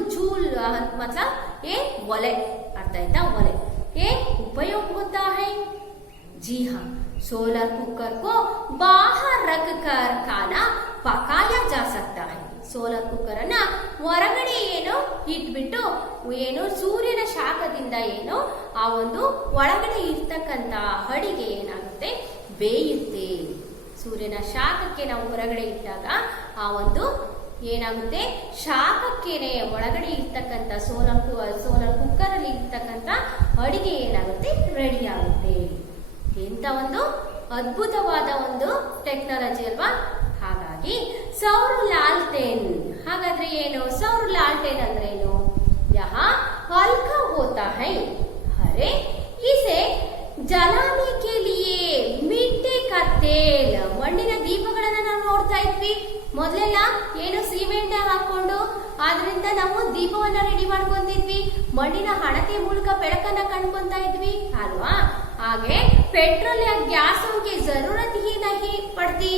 मतलब ये ಒಲೆ. ಅರ್ಥ ಆಯ್ತಾ? ಒಲೆ उपयोग होता है. जी हाँ, सोलर कुकर को बाहर रखकर खाना पकाया जा सकता है. ಸೋಲಾರ್ ಕುಕ್ಕರ್ ಅನ್ನ ಹೊರಗಡೆ ಏನೋ ಇಟ್ಬಿಟ್ಟು ಏನು ಸೂರ್ಯನ ಶಾಖದಿಂದ ಏನೋ ಆ ಒಂದು ಒಳಗಡೆ ಇರ್ತಕ್ಕಂತ ಅಡಿಗೆ ಏನಾಗುತ್ತೆ, ಬೇಯುತ್ತೆ. ಸೂರ್ಯನ ಶಾಖಕ್ಕೆ ನಾವು ಹೊರಗಡೆ ಇಟ್ಟಾಗ ಆ ಒಂದು ಏನಾಗುತ್ತೆ, ಶಾಖಕ್ಕೇನೆ ಒಳಗಡೆ ಇರ್ತಕ್ಕಂಥ ಸೋಲಾರ್ ಕುಕ್ಕರ್ ಅಲ್ಲಿ ಇರ್ತಕ್ಕಂಥ ಅಡಿಗೆ ಏನಾಗುತ್ತೆ, ರೆಡಿ ಆಗುತ್ತೆ. ಎಂತ ಒಂದು ಅದ್ಭುತವಾದ ಒಂದು ಟೆಕ್ನಾಲಜಿ ಅಲ್ವಾ. ಹಾಗಾಗಿ ಸೌರ ಲಾಲ್ಟೇನ್, ಹಾಗಾದ್ರೆ ಏನು ಸೌರ ಲಾಲ್ಟೇನ್ ಅಂದ್ರೆ ಏನು? यहाँ हल्का होता है, अरे इसे जलाने के लिए मिट्टी का तेल, ಮಣ್ಣಿನ ದೀಪಗಳನ್ನ ನಾವು ನೋಡ್ತಾ ಇದ್ವಿ ಮೊದಲೆಲ್ಲ. ಏನು ಸಿಮೆಂಟ್ ಹಾಕೊಂಡು ಆದ್ರಿಂದ ನಾವು ದೀಪವನ್ನ ರೆಡಿ ಮಾಡ್ಕೊಂತಿದ್ವಿ, ಮಣ್ಣಿನ ಹಣತೆ ಮೂಲಕ ಬೆಳಕನ್ನ ಕಂಡ್ಕೊಂತಾ ಇದ್ವಿ ಅಲ್ವಾ. ಹಾಗೆ पेट्रोल या गैसों की जरूरत ही नहीं पड़ती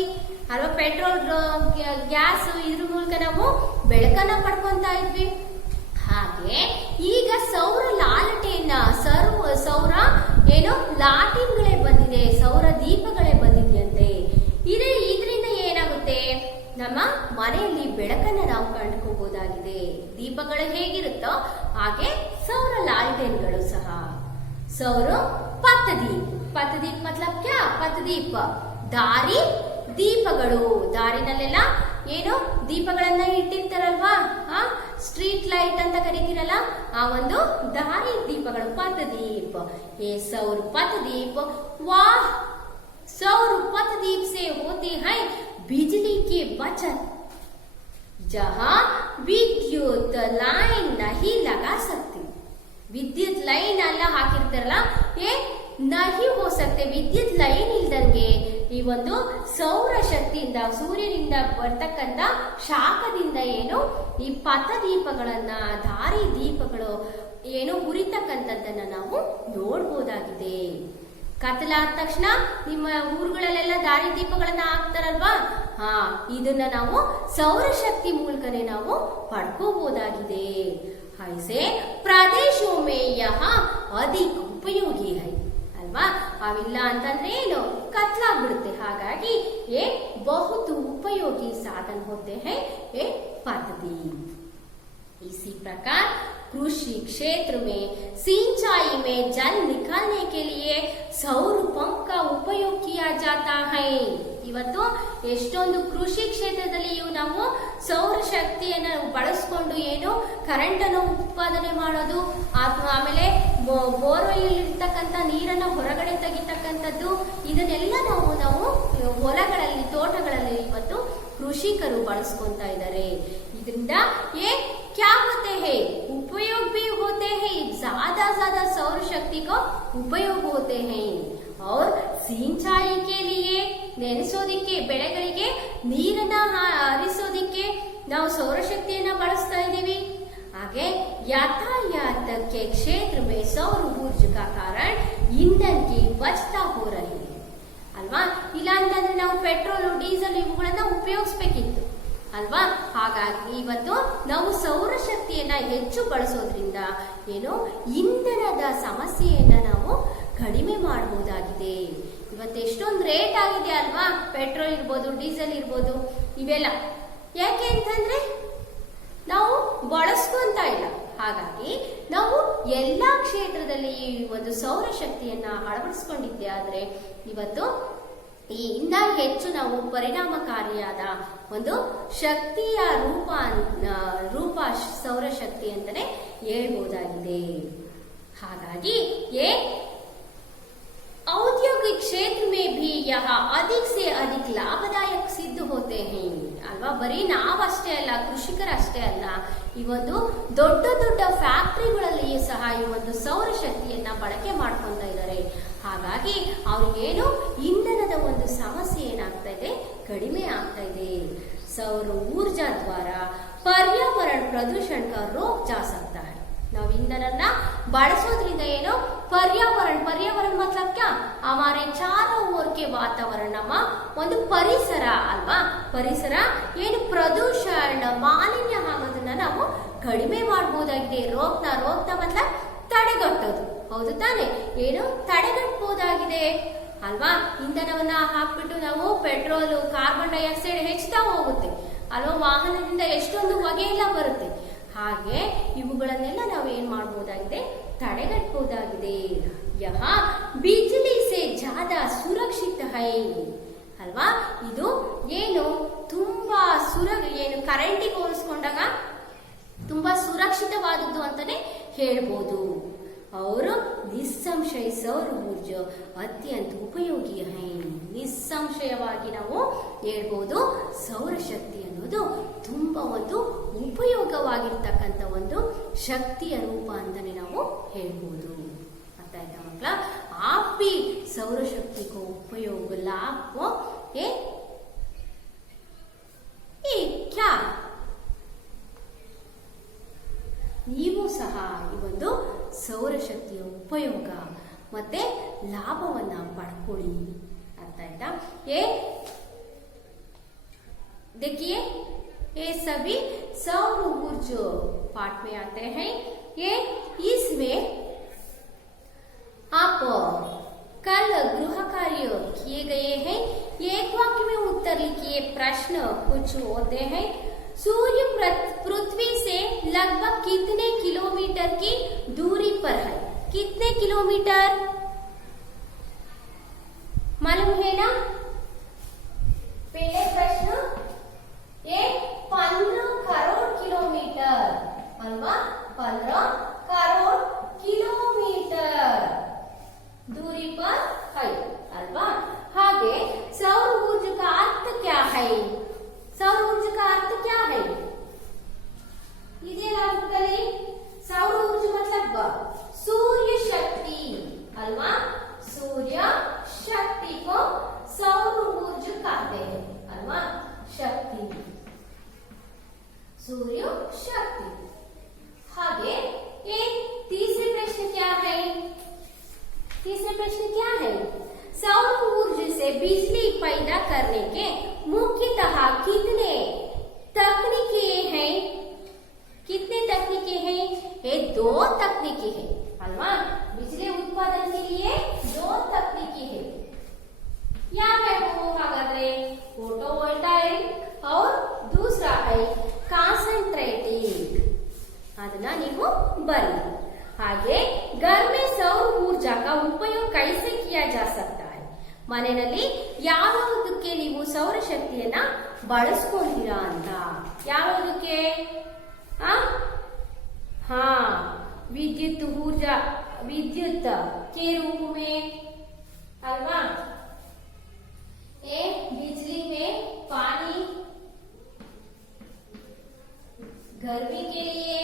ಅಲ್ವಾ. ಪೆಟ್ರೋಲ್ ಗ್ಯಾಸ್ ಇದ್ರ ಮೂಲಕ ನಾವು ಬೆಳಕನ್ನ ಪಡ್ಕೊಂತಾ ಇದ್ವಿ. ಹಾಗೆ ಈಗ ಸೌರ ಲಾಲಟೇನ್, ಸೌರ ಏನು ಲಾಟಿನ್ಗಳೇ ಬಂದಿದೆ, ಸೌರ ದೀಪಗಳೇ ಬಂದಿದೆಯಂತೆ. ಇದರಿಂದ ಏನಾಗುತ್ತೆ, ನಮ್ಮ ಮನೆಯಲ್ಲಿ ಬೆಳಕನ್ನ ನಾವು ಕಂಡುಕೋಬಹುದಾಗಿದೆ. ದೀಪಗಳು ಹೇಗಿರುತ್ತೋ ಹಾಗೆ ಸೌರ ಲಾಲ್ಟೇನ್ಗಳು ಸಹ. ಸೌರ ಪಥದೀಪ್, ಪಥದೀಪ್ ಮತ್ಲಬ್ ಕ್ಯಾ? ಪಥದೀಪ ದಾರಿ ದೀಪಗಳು. ದಾರಿನಲ್ಲೆಲ್ಲ ಏನು ದೀಪಗಳನ್ನ ಇಟ್ಟಿರ್ತಾರಲ್ವಾ, ಸ್ಟ್ರೀಟ್ ಲೈಟ್ ಅಂತ ಕರಿತೀರಲ್ಲ, ಆ ಒಂದು ದಾರಿ ದೀಪಗಳು पथदीप। ये सौर पथदीप वाह सौर पथदीप से होती है बिजली की बचत, जहां विद्युत लाइन नहीं लगा सकती। विद्युत लाइन अल्ल हाकिर्तारಲ್ಲ ये नहीं हो सकते, ವಿದ್ಯುತ್ ಲೈನ್ ಇಲ್ದಂಗೆ ಈ ಒಂದು ಸೌರ ಶಕ್ತಿಯಿಂದ ಸೂರ್ಯನಿಂದ ಬರ್ತಕ್ಕಂಥ ಶಾಖದಿಂದ ಏನು ಈ ಪಥದೀಪಗಳನ್ನ ದಾರಿ ದೀಪಗಳು ಏನು ಉರಿತಕ್ಕಂಥದ್ದನ್ನ ನಾವು ನೋಡಬಹುದಾಗಿದೆ. ಕತ್ತಲಾದ ತಕ್ಷಣ ನಿಮ್ಮ ಊರುಗಳಲ್ಲೆಲ್ಲ ದಾರಿ ದೀಪಗಳನ್ನ ಹಾಕ್ತಾರಲ್ವಾ, ಇದನ್ನ ನಾವು ಸೌರಶಕ್ತಿ ಮೂಲಕನೇ ನಾವು ಪಡ್ಕೋಬಹುದಾಗಿದೆ. ऐसे प्रदेशों में यहाँ अधिक उपयोगी है ಅಲ್ವಾ. ಅವಿಲ್ಲ ಅಂತಂದ್ರೆ ಏನು ಕತ್ಲಾಗ್ಬಿಡುತ್ತೆ. ಹಾಗಾಗಿ ये बहुत उपयोगी साधन होते हैं ये पथदीप। इसी प्रकार कृषि क्षेत्र में सिंचाई में जल निकालने के लिए सौर पंप का उपयोग किया जाता है। ಇವತ್ತು ಎಷ್ಟೊಂದು ಕೃಷಿ ಕ್ಷೇತ್ರದಲ್ಲಿಯೂ ನಾವು ಸೌರ ಶಕ್ತಿಯನ್ನು ಬಳಸಿಕೊಂಡು ಏನು ಕರೆಂಟ್ ಅನ್ನು ಉತ್ಪಾದನೆ ಮಾಡೋದು, ಆಮೇಲೆ ಬೋರ್ವೆಲ್ ಇರ್ತಕ್ಕಂಥ ನೀರನ್ನು ಹೊರಗಡೆ ತೆಗಿತಕ್ಕಂಥದ್ದು, ಇದನ್ನೆಲ್ಲ ನಾವು ಹೊಲಗಳಲ್ಲಿ ತೋಟಗಳಲ್ಲಿ ಇವತ್ತು ಕೃಷಿಕರು ಬಳಸ್ಕೊಂತಾ ಇದ್ದಾರೆ. ಇದರಿಂದ क्या होते हैं उपयोग भी होते हैं, ज्यादा सौर शक्ति को उपयोग होते हैं। और सिंचाई के लिए ನೆನೆಸೋದಿಕ್ಕೆ ಬೆಳೆಗಳಿಗೆ ನೀರನ್ನ ಹರಿಸೋದಿಕ್ಕೆ ನಾವು ಸೌರಶಕ್ತಿಯನ್ನ ಬಳಸ್ತಾ ಇದ್ದೀವಿ. ಹಾಗೆ यातायात के क्षेत्र में सौर ऊर्जा का कारण ईंधन की बचत हो रही है ಅಲ್ವಾ. ಇಲ್ಲ ಅಂತಂದ್ರೆ ನಾವು ಪೆಟ್ರೋಲ್ ಡೀಸೆಲ್ ಇವುಗಳನ್ನ ಉಪಯೋಗಿಸಬೇಕಿತ್ತು ಅಲ್ವಾ. ಹಾಗಾಗಿ ಇವತ್ತು ನಾವು ಸೌರಶಕ್ತಿಯನ್ನ ಹೆಚ್ಚು ಬಳಸೋದ್ರಿಂದ ಏನು ಇಂಧನದ ಸಮಸ್ಯೆಯನ್ನ ನಾವು ಕಡಿಮೆ ಮಾಡಬಹುದಾಗಿದೆ. ಇವತ್ತು ಎಷ್ಟೊಂದು ರೇಟ್ ಆಗಿದೆ ಅಲ್ವಾ, ಪೆಟ್ರೋಲ್ ಇರ್ಬೋದು ಡೀಸೆಲ್ ಇರ್ಬೋದು ಇವೆಲ್ಲ. ಯಾಕೆ ಅಂತಂದ್ರೆ ನಾವು ಬಳಸ್ಕೊಂತ ಇಲ್ಲ. ಹಾಗಾಗಿ ನಾವು ಎಲ್ಲಾ ಕ್ಷೇತ್ರದಲ್ಲಿ ಈ ಒಂದು ಸೌರಶಕ್ತಿಯನ್ನ ಅಳವಡಿಸ್ಕೊಂಡಿದ್ದೆ ಆದ್ರೆ ಇವತ್ತು ಇನ್ನ ಹೆಚ್ಚು ನಾವು ಪರಿಣಾಮಕಾರಿಯಾದ ಒಂದು ಶಕ್ತಿಯ ರೂಪ ಸೌರಶಕ್ತಿ ಅಂತಾನೆ ಹೇಳ್ಬಹುದಾಗಿದೆ. ಹಾಗಾಗಿ औद्योगिक क्षेत्र में भी यह अधिक से अधिक लाभदायक सिद्ध होते हैं ಅಲ್ವಾ. ಬರೀ ನಾವಷ್ಟೇ ಅಲ್ಲ, ಕೃಷಿಕರಷ್ಟೇ ಅಲ್ಲ, ಈ ಒಂದು ದೊಡ್ಡ ದೊಡ್ಡ ಫ್ಯಾಕ್ಟರಿಗಳಲ್ಲಿಯೂ ಸಹ ಈ ಒಂದು ಸೌರಶಕ್ತಿಯನ್ನ ಬಳಕೆ ಮಾಡ್ಕೊಂತಾ ಇದ್ದಾರೆ. ಹಾಗಾಗಿ ಅವ್ರಿಗೇನು ಇಂಧನದ ಒಂದು ಸಮಸ್ಯೆ ಏನಾಗ್ತಾ ಇದೆ, ಕಡಿಮೆ ಆಗ್ತಾ ಇದೆ. सौर ऊर्जा द्वारा पर्यावरण प्रदूषण का रोक जा सकता है। ನಾವು ಇಂಧನನ್ನ ಬಳಸೋದ್ರಿಂದ ಏನು पर्यावरण मतलब क्या, हमारे चारों ओर के वातावरण ನಮ್ಮ ಒಂದು ಪರಿಸರ ಅಲ್ವಾ. ಪರಿಸರ ಏನು ಪ್ರದೂಷಣ ಮಾಲಿನ್ಯ ಆಗೋದನ್ನ ನಾವು ಕಡಿಮೆ ಮಾಡಬಹುದಾಗಿದೆ. ರೋಕ್ತ ಮತ್ಲ ತಡೆಗಟ್ಟೋದು, ಹೌದು ತಾನೆ, ಏನು ತಡೆಗಟ್ಟಬಹುದಾಗಿದೆ ಅಲ್ವಾ. ಇಂಧನವನ್ನ ಹಾಕ್ಬಿಟ್ಟು ನಾವು ಪೆಟ್ರೋಲ್ ಕಾರ್ಬನ್ ಡೈಆಕ್ಸೈಡ್ ಹೆಚ್ಚುತ್ತಾ ಹೋಗುತ್ತೆ ಅಲ್ವಾ. ವಾಹನದಿಂದ ಎಷ್ಟೊಂದು ಹೊಗೆ ಎಲ್ಲ ಬರುತ್ತೆ. ಹಾಗೆ ಇವುಗಳನ್ನೆಲ್ಲ ನಾವು ಏನ್ ಮಾಡಬಹುದಾಗಿದೆ, ತಡೆಗಟ್ಟಬಹುದಾಗಿದೆ. ಯಹ ಬಿಜ್ಲಿ ಸೆ ಜ್ಯಾದಾ ಸುರಕ್ಷಿತ ಹೈ ಅಲ್ವಾ. ಇದು ಏನು ತುಂಬಾ ಏನು ಕರೆಂಟಿಗೆ ಹೋಲಿಸ್ಕೊಂಡಾಗ ತುಂಬಾ ಸುರಕ್ಷಿತವಾದದ್ದು ಅಂತಾನೆ ಹೇಳ್ಬೋದು। और ನಿಸ್ಸಂಶಯ ಸೌರ ऊर्जा ಅತ್ಯಂತ ಉಪಯೋಗಿ ಹೈ। ನಿಸ್ಸಂಶಯವಾಗಿ ನಾವು ಹೇಳ್ಬೋದು ಸೌರಶಕ್ತಿ ಅನ್ನೋದು ತುಂಬಾ ಒಂದು ಉಪಯೋಗವಾಗಿರ್ತಕ್ಕಂಥ ಒಂದು ಶಕ್ತಿಯ ರೂಪ ಅಂತಾನೆ ನಾವು ಹೇಳ್ಬೋದು। ಅರ್ಥ ಆಯ್ತಾ ಮಕ್ಕಳ? आप भी सौरशक्ति को उपयोग लाभ को ये क्या ನೀವು ಸಹ ಈ ಒಂದು ಸೌರಶಕ್ತಿಯ ಉಪಯೋಗ ಮತ್ತೆ ಲಾಭವನ್ನ ಪಡ್ಕೊಳ್ಳಿ। ಅರ್ಥ ಆಯ್ತಾ? देखिए ये सभी सौर ऊर्जा पाठ में आते हैं। ये इसमें आप कल गृह कार्य किए गए हैं। एक वाक्य में उत्तर लिखिए। प्रश्न कुछ होते हैं। सूर्य पृथ्वी से लगभग कितने किलोमीटर की दूरी पर है? कितने किलोमीटर मालूम है ना? पहले प्रश्न ये 15 crore kilometre Alva 15 crore kilometre दूरी पर है अल्वा। हागे सौर ऊर्जा का अर्थ क्या है? सौर ऊर्जा का अर्थ क्या है? लीजिए आप करें। सौर ऊर्जा मतलब सूर्य शक्ति अल्वा। सूर्य शक्ति को सौर ऊर्जा कहते हैं अल्वा। शक्ति सूर्य शक्ति। आगे एक तीसरे प्रश्न क्या है? तीसरे प्रश्न क्या है? सौर ऊर्जा से बिजली पैदा करने के मुख्यतः कितने तकनीकें हैं? कितने तकनीकें हैं? ये 2 तकनीकें हैं अल्वा। बिजली उत्पादन के लिए 2 तकनीकें हैं। ಯಾವ್ಯಾವು ಹಾಗಾದ್ರೆ? ಫೋಟೋವೋಲ್ಟಾಯಿಕ್ और दूसरा है ಕಾನ್ಸಂಟ್ರೇಟಿಂಗ್। ಅದನ್ನ ನೀವು ಬನ್ನಿ। ಹಾಗೆ घर में सौर ऊर्जा का उपयोग कैसे किया जा सकता है? ಮನೆಯಲ್ಲಿ ಯಾವುದಕ್ಕೆ ನೀವು ಸೌರಶಕ್ತಿಯನ್ನ ಬಳಸ್ಕೊಂತೀರಾ ಅಂತ? ಯಾವುದಕ್ಕೆ? विद्युत ऊर्जा विद्युत के रूप में अल्वा। बिजली में पानी गर्मी के लिए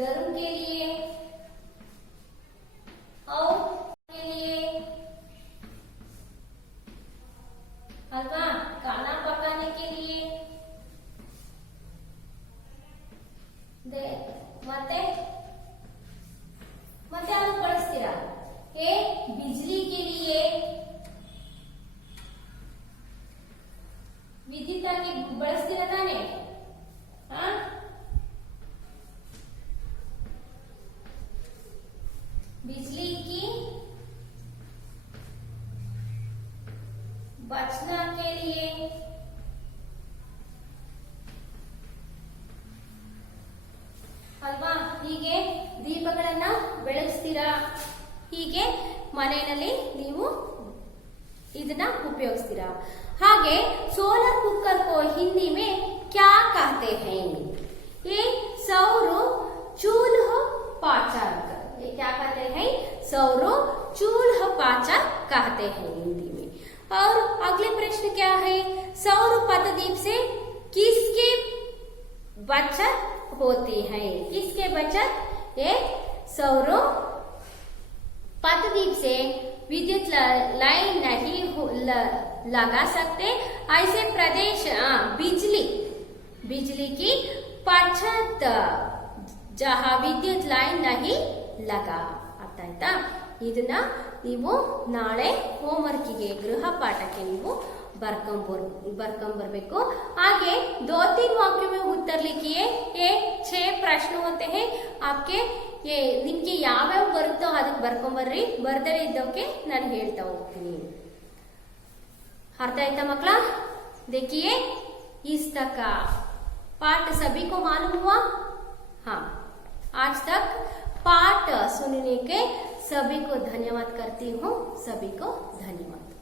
गर्म के लिए और के लिए अथवा खाना पकाने के लिए ಮತ್ತೆ ಮತ್ತೆ ಯಾವುದು ಬಳಸ್ತೀರಾ? बिजली के लिए ವಿದ್ಯುತ್ ಆಗಿ ಬಳಸ್ತೀರಾ ತಾನೆ? बिजली की बचना के लिए ಅಲ್ವಾ? ಹೀಗೆ ದೀಪಗಳನ್ನ ಬೆಳಗಿಸ್ತೀರಾ? ಹೀಗೆ ಮನೆಯಲ್ಲಿ ನೀವು ಇದನ್ನ ಉಪಯೋಗಿಸ್ತೀರಾ? ಹಾಗೆ सोलर कुकर को हिंदी में क्या कहते हैं? ये सौर चूल्हा पाचक। ये क्या कहते हैं? सौर चूल्हा पाचक कहते हैं हिंदी में। और अगले प्रश्न क्या है? सौर पतदीप से किसकी बचत होती है? किसके बचत? ये सौर पतदीप से विद्युत लाइन नहीं लगा सकते ऐसे प्रदेश बिजली की बचत जहाँ विद्युत लाइन नहीं लगा। ಅರ್ಥ ಆಯ್ತಾ? ಇದನ್ನ ನೀವು ನಾಳೆ ಹೋಮ್ವರ್ಕಿಗೆ ಗೃಹ ಪಾಠಕ್ಕೆ ನೀವು ಬರ್ಕೊಂಬರ್ಬೇಕು। आगे 2-3 वाक्यों में उत्तर लिखिए। ये 6 प्रश्न होते हैं आपके। ये ನಿಮ್ಗೆ ಯಾವ್ಯಾವ ಬರುತ್ತೋ ಅದಕ್ಕೆ ಬರ್ಕೊಂಬರ್ರಿ। ಬರ್ದಲೇ ಇದ್ದವಕ್ಕೆ ನಾನು ಹೇಳ್ತಾ ಹೋಗ್ತೀನಿ। अर्थ आयता मಕ್ಕಳ? देखिए इस तक पाठ सभी को मालूम हुआ? हाँ, आज तक पाठ सुनने के सभी को धन्यवाद करती हूँ। सभी को धन्यवाद।